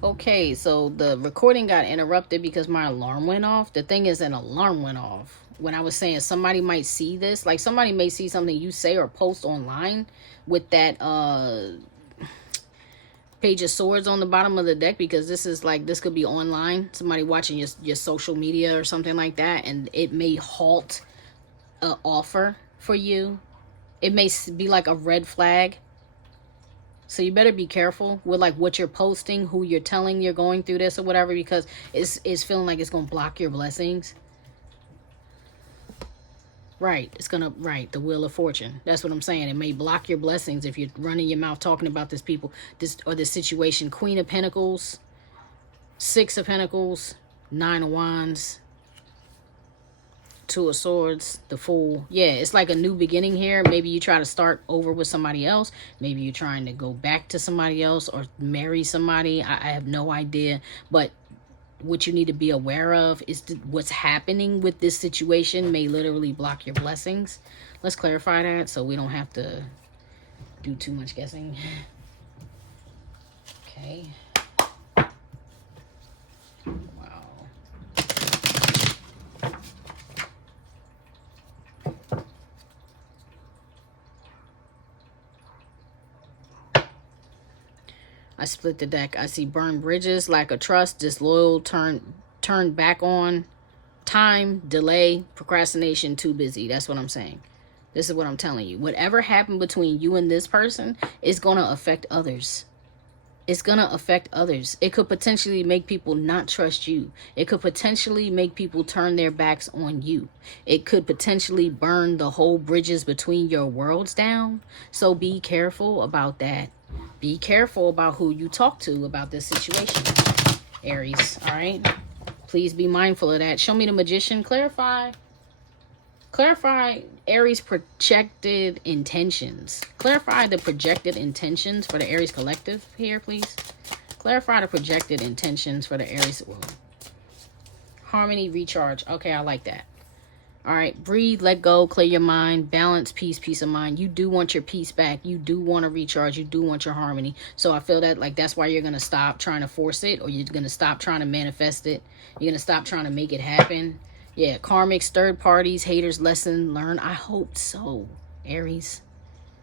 Okay, so the recording got interrupted because my alarm went off. The thing is, an alarm went off when I was saying somebody might see this. Like, somebody may see something you say or post online with that Page of Swords on the bottom of the deck, because this is like, this could be online. Somebody watching your social media or something like that, and it may halt an offer for you. It may be like a red flag. So you better be careful with like what you're posting, who you're telling you're going through this or whatever, because it's feeling like it's going to block your blessings. Right. It's going to, right. The Wheel of Fortune. That's what I'm saying. It may block your blessings if you're running your mouth talking about this this situation. Queen of Pentacles, Six of Pentacles, Nine of Wands, Two of Swords, the Fool. Yeah, it's like a new beginning here. Maybe you try to start over with somebody else. Maybe you're trying to go back to somebody else or marry somebody. I have no idea. But what you need to be aware of is what's happening with this situation may literally block your blessings. Let's clarify that so we don't have to do too much guessing. Okay. I split the deck. I see burned bridges, lack of trust, disloyal, turn back on, time, delay, procrastination, too busy. That's what I'm saying. This is what I'm telling you. Whatever happened between you and this person is going to affect others. It's going to affect others. It could potentially make people not trust you. It could potentially make people turn their backs on you. It could potentially burn the whole bridges between your worlds down. So be careful about that. Be careful about who you talk to about this situation, Aries. All right? Please be mindful of that. Show me the Magician. Clarify Aries' projected intentions. Clarify the projected intentions for the Aries collective here, please. Clarify the projected intentions for the Aries. Whoa. Harmony, recharge. Okay, I like that. All right, breathe, let go, clear your mind, balance, peace of mind. You do want your peace back. You do want to recharge. You do want your harmony. So I feel that like that's why you're going to stop trying to force it, or you're going to stop trying to manifest it. You're going to stop trying to make it happen. Yeah, karmics, third parties, haters, lesson learned. I hope so, Aries.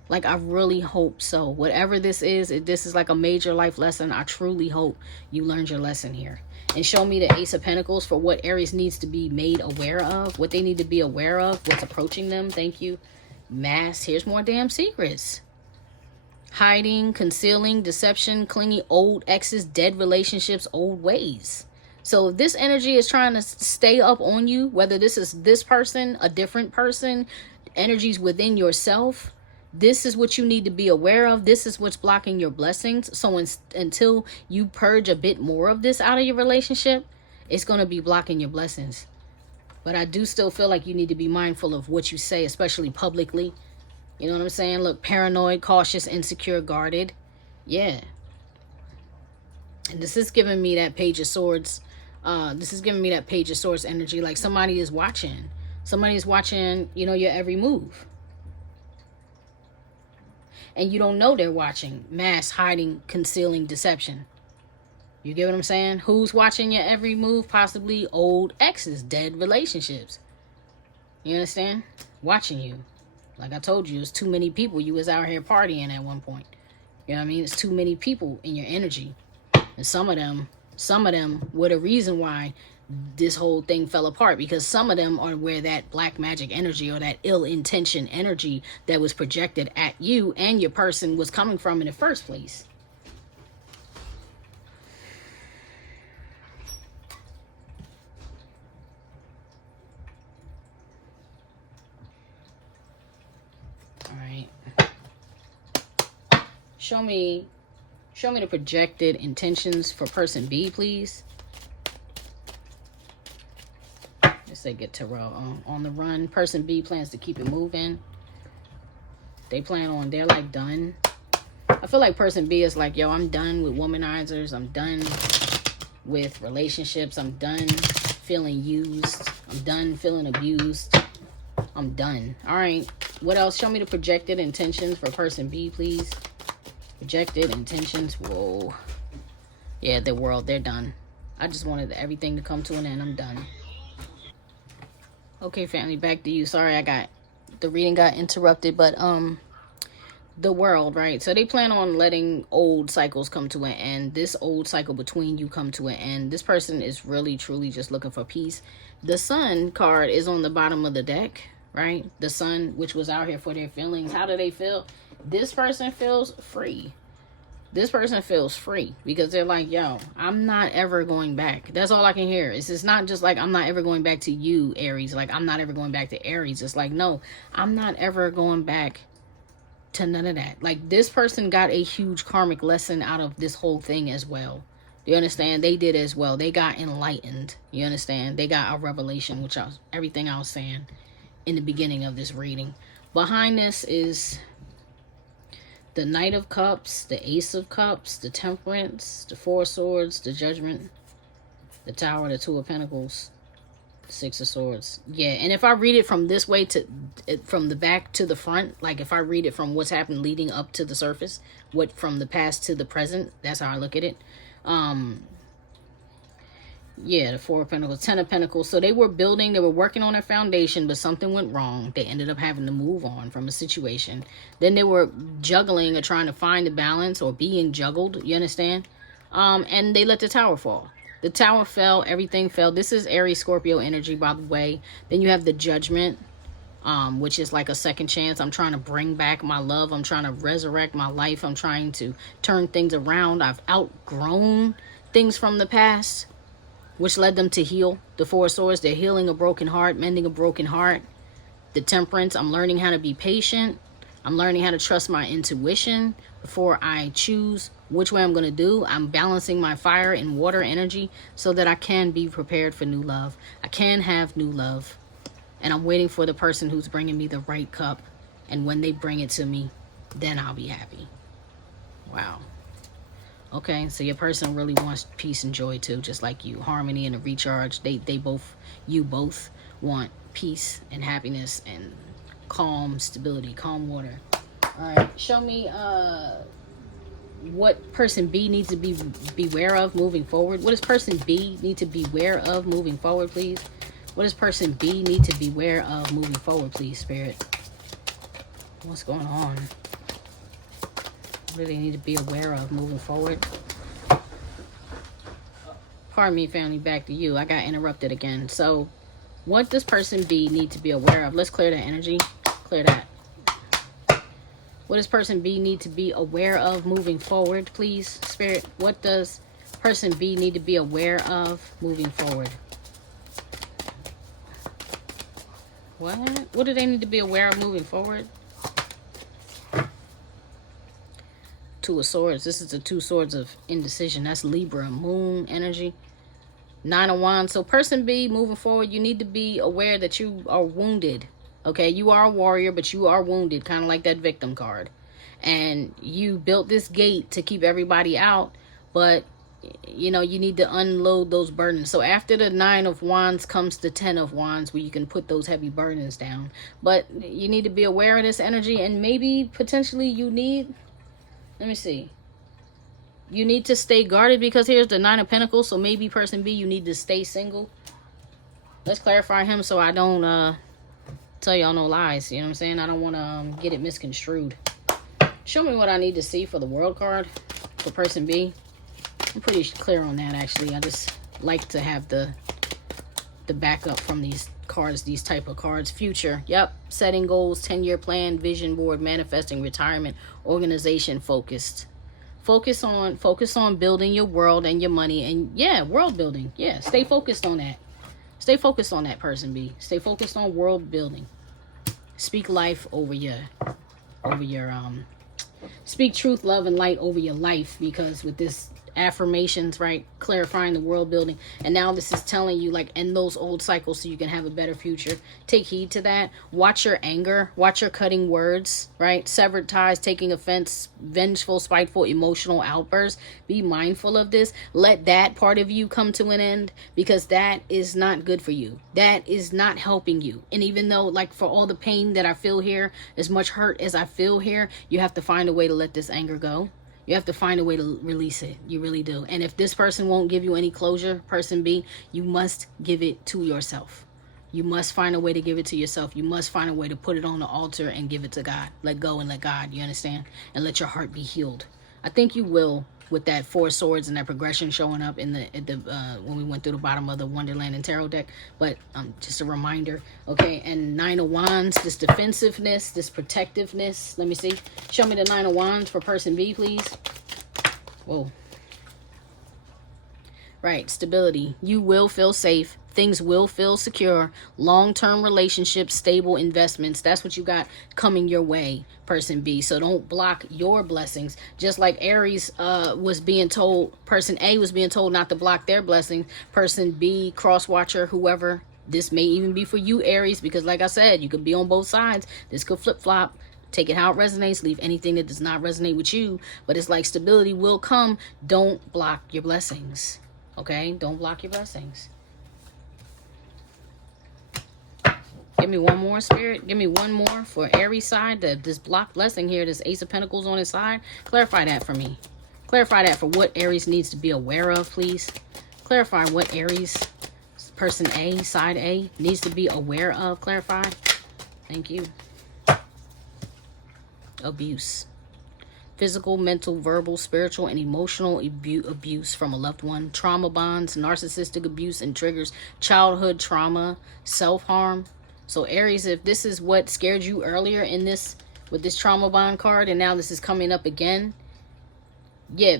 Like, I really hope so. Whatever this is, if this is like a major life lesson, I truly hope you learned your lesson here. And show me the Ace of Pentacles for what Aries needs to be made aware of, what they need to be aware of, what's approaching them. Thank you. Mass. Here's more damn secrets. Hiding, concealing, deception, clinging, old exes, dead relationships, old ways. So if this energy is trying to stay up on you, whether this is this person, a different person, energies within yourself, This is what you need to be aware of. This is what's blocking your blessings. So until you purge a bit more of this out of your relationship, it's going to be blocking your blessings. But I do still feel like you need to be mindful of what you say, especially publicly. You know what I'm saying? Look, paranoid, cautious, insecure, guarded. Yeah. And this is giving me that Page of Swords. This is giving me that Page of Swords energy. Like somebody is watching. Somebody is watching, you know, your every move. And you don't know they're watching. Mask, hiding, concealing, deception. You get what I'm saying? Who's watching your every move? Possibly old exes, dead relationships. You understand? Watching you. Like I told you, it's too many people. You was out here partying at one point. You know what I mean? It's too many people in your energy. And some of them were the reason why this whole thing fell apart, because some of them are where that black magic energy or that ill intention energy that was projected at you and your person was coming from in the first place. All right. Show me the projected intentions for person B, please. Let's say get Tarot on the run. Person B plans to keep it moving. They're like done. I feel like person B is like, yo, I'm done with womanizers. I'm done with relationships. I'm done feeling used. I'm done feeling abused. I'm done. All right. What else? Show me the projected intentions for person B, please. Projected intentions. Whoa. Yeah, the world. They're done. I just wanted everything to come to an end. I'm done. Okay, family, back to you. Sorry, the reading got interrupted, but the world, right? So they plan on letting old cycles come to an end. This old cycle between you come to an end. This person is really, truly just looking for peace. The Sun card is on the bottom of the deck, right? The Sun, which was out here for their feelings. How do they feel? This person feels free. This person feels free because they're like, yo, I'm not ever going back. That's all I can hear. It's not just like, I'm not ever going back to you, Aries. Like, I'm not ever going back to Aries. It's like, no, I'm not ever going back to none of that. Like, this person got a huge karmic lesson out of this whole thing as well. You understand? They did as well. They got enlightened. You understand? They got a revelation, which everything I was saying in the beginning of this reading. Behind this is the Knight of Cups, the Ace of Cups, the Temperance, the Four of Swords, the Judgment, the Tower, the Two of Pentacles, the Six of Swords. Yeah, and if I read it from this way from the back to the front, like if I read it from what's happened leading up to the surface, what from the past to the present, that's how I look at it. Yeah, the Four of Pentacles, Ten of Pentacles. So they were working on their foundation, but something went wrong. They ended up having to move on from a situation. Then they were juggling or trying to find the balance or being juggled, you understand? And they let the tower fall. The tower fell, everything fell. This is Aries Scorpio energy, by the way. Then you have the Judgment, which is like a second chance. I'm trying to bring back my love. I'm trying to resurrect my life. I'm trying to turn things around. I've outgrown things from the past, which led them to heal. The Four of Swords, they're healing a broken heart, mending a broken heart. The Temperance, I'm learning how to be patient. I'm learning how to trust my intuition before I choose which way I'm going to do. I'm balancing my fire and water energy so that I can be prepared for new love. I can have new love. And I'm waiting for the person who's bringing me the right cup. And when they bring it to me, then I'll be happy. Wow. Okay, so your person really wants peace and joy too, just like you. Harmony and a recharge. You both want peace and happiness and calm, stability, calm water. All right, show me what person B needs to beware of moving forward. What does person B need to beware of moving forward, please? What does person B need to beware of moving forward, please, Spirit? What's going on? What do they need to be aware of moving forward? Pardon me, family, back to you. I got interrupted again. So, what does person B need to be aware of? Let's clear that energy. Clear that. What does person B need to be aware of moving forward, please, Spirit? What does person B need to be aware of moving forward? What? What do they need to be aware of moving forward? Two of Swords. This is the Two Swords of indecision. That's Libra, moon energy. Nine of Wands. So person B, moving forward, you need to be aware that you are wounded. Okay, you are a warrior, but you are wounded, kind of like that victim card. And you built this gate to keep everybody out, but you know, you need to unload those burdens. So after the Nine of Wands comes the Ten of Wands, where you can put those heavy burdens down. But you need to be aware of this energy, and maybe potentially you need, let me see, you need to stay guarded, because here's the Nine of Pentacles. So maybe person B, you need to stay single. Let's clarify him so I don't tell y'all no lies. You know what I'm saying? I don't want to get it misconstrued. Show me what I need to see for the World card for person B. I'm pretty clear on that, actually. I just like to have the backup from these cards, these type of cards. Future, yep. Setting goals, 10-year plan, vision board, manifesting, retirement, organization, focused. Focus on building your world and your money, and yeah, world building. Yeah, stay focused on that. Stay focused on that, person B. Stay focused on world building. Speak life over your speak truth, love, and light over your life, because with this affirmations, right, clarifying the world building, and now this is telling you, like, end those old cycles so you can have a better future. Take heed to that. Watch your anger, watch your cutting words, right? Severed ties, taking offense, vengeful, spiteful, emotional outbursts. Be mindful of this. Let that part of you come to an end, because that is not good for you. That is not helping you. And even though, like, for all the pain that I feel here, as much hurt as I feel here, you have to find a way to let this anger go. You have to find a way to release it. You really do. And if this person won't give you any closure, person B, you must give it to yourself. You must find a way to give it to yourself. You must find a way to put it on the altar and give it to God. Let go and let God, you understand? And let your heart be healed. I think you will, with that Four Swords and that progression showing up in when we went through the bottom of the Wonderland and Tarot deck. But just a reminder, okay? And Nine of Wands, this defensiveness, this protectiveness. Let me see. Show me the Nine of Wands for person B, please. Whoa. Right, stability. You will feel safe. Things will feel secure. Long-term relationships, stable investments. That's what you got coming your way, person B. So don't block your blessings. Just like Aries was being told, person A was being told not to block their blessings. Person B, cross-watcher, whoever. This may even be for you, Aries, because like I said, you could be on both sides. This could flip-flop. Take it how it resonates. Leave anything that does not resonate with you. But it's like stability will come. Don't block your blessings. Okay? Don't block your blessings. Give me one more, Spirit. Give me one more for Aries side. This block blessing here, this Ace of Pentacles on his side. Clarify that for me. Clarify that for what Aries needs to be aware of, please. Clarify what Aries, person A, side A, needs to be aware of. Clarify. Thank you. Abuse. Physical, mental, verbal, spiritual, and emotional abuse from a loved one. Trauma bonds, narcissistic abuse and triggers, childhood trauma, self-harm. So Aries, if this is what scared you earlier in this, with this trauma bond card, and now this is coming up again, yeah,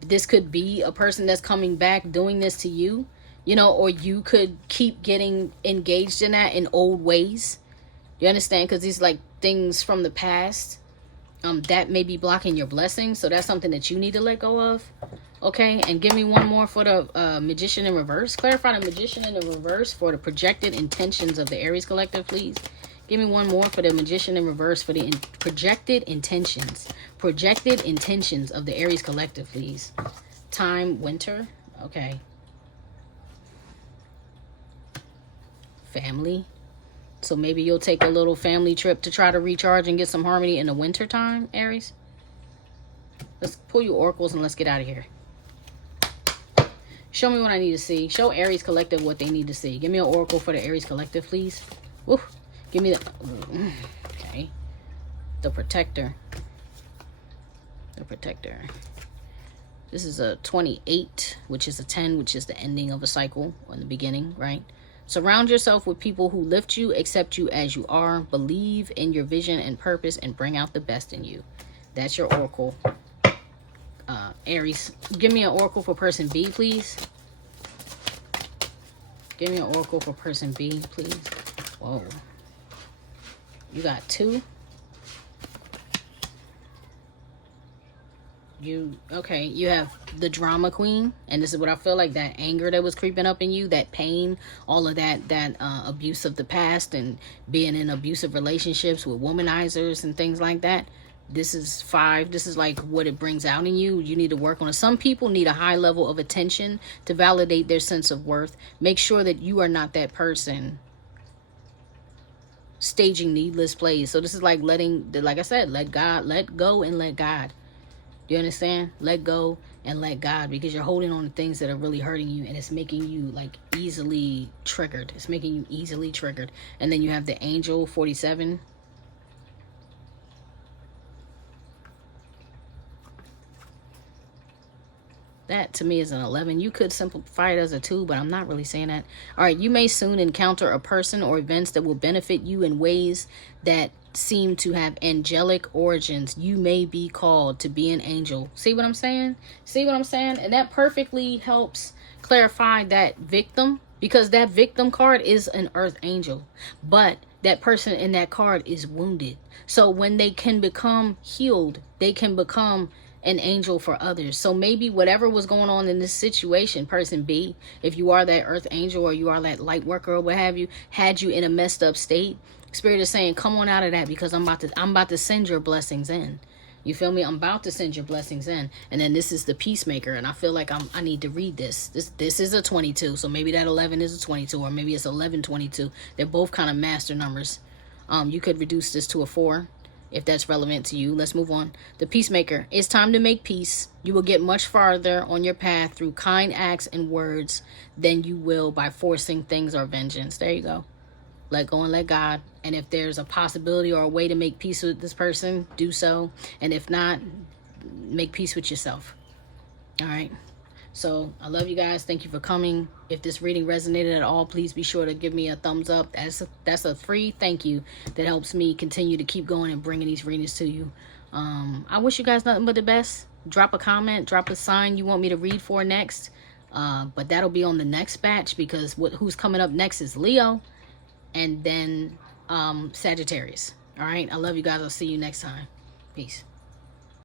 this could be a person that's coming back doing this to you, you know, or you could keep getting engaged in that in old ways. You understand? Because these like things from the past that may be blocking your blessings. So that's something that you need to let go of. Okay, and give me one more for the Magician in reverse. Clarify the Magician in the reverse for the projected intentions of the Aries collective, please. Give me one more for the Magician in reverse for the projected intentions. Projected intentions of the Aries collective, please. Time, winter. Okay. Family. So maybe you'll take a little family trip to try to recharge and get some harmony in the winter time, Aries. Let's pull your oracles and let's get out of here. Show me what I need to see. Show Aries collective what they need to see. Give me an oracle for the Aries collective, please. Woo. Give me the... Okay. The Protector. The Protector. This is a 28, which is a 10, which is the ending of a cycle, or the beginning, right? Surround yourself with people who lift you, accept you as you are, believe in your vision and purpose, and bring out the best in you. That's your oracle. Aries, give me an oracle for person B, please. Give me an oracle for person B, please. Whoa. You got 2. Okay, you have the drama queen, and this is what I feel like, that anger that was creeping up in you, that pain, all of that abuse of the past, and being in abusive relationships with womanizers and things like that. This is 5. This is like what it brings out in you. You need to work on it. Some people need a high level of attention to validate their sense of worth. Make sure that you are not that person staging needless plays. So this is like letting, like I said, let God, let go and let God. Do you understand? Let go and let God, because you're holding on to things that are really hurting you, and it's making you like easily triggered. It's making you easily triggered. And then you have the angel 47. That to me is an 11. You could simplify it as a 2, but I'm not really saying that. All right, you may soon encounter a person or events that will benefit you in ways that seem to have angelic origins. You may be called to be an angel. See what I'm saying? See what I'm saying? And that perfectly helps clarify that victim, because that victim card is an earth angel, but that person in that card is wounded. So when they can become healed, they can become an angel for others. So maybe whatever was going on in this situation, person B, if you are that earth angel or you are that light worker or what have you, had you in a messed up state, Spirit is saying, come on out of that, because I'm about to send your blessings in. You feel me? I'm about to send your blessings in. And then this is the peacemaker, and I feel like I need to read this. This is a 22, so maybe that 11 is a 22, or maybe it's 1122. They're both kind of master numbers. You could reduce this to a 4 if that's relevant to you. Let's move on. The peacemaker. It's time to make peace. You will get much farther on your path through kind acts and words than you will by forcing things or vengeance. There you go. Let go and let God. And if there's a possibility or a way to make peace with this person, do so. And if not, make peace with yourself. All right. So I love you guys. Thank you for coming. If this reading resonated at all, please be sure to give me a thumbs up. That's a free thank you that helps me continue to keep going and bringing these readings to you. I wish you guys nothing but the best. Drop a comment, drop a sign you want me to read for next. But that'll be on the next batch, because who's coming up next is Leo, and then Sagittarius. All right. I love you guys. I'll see you next time. Peace.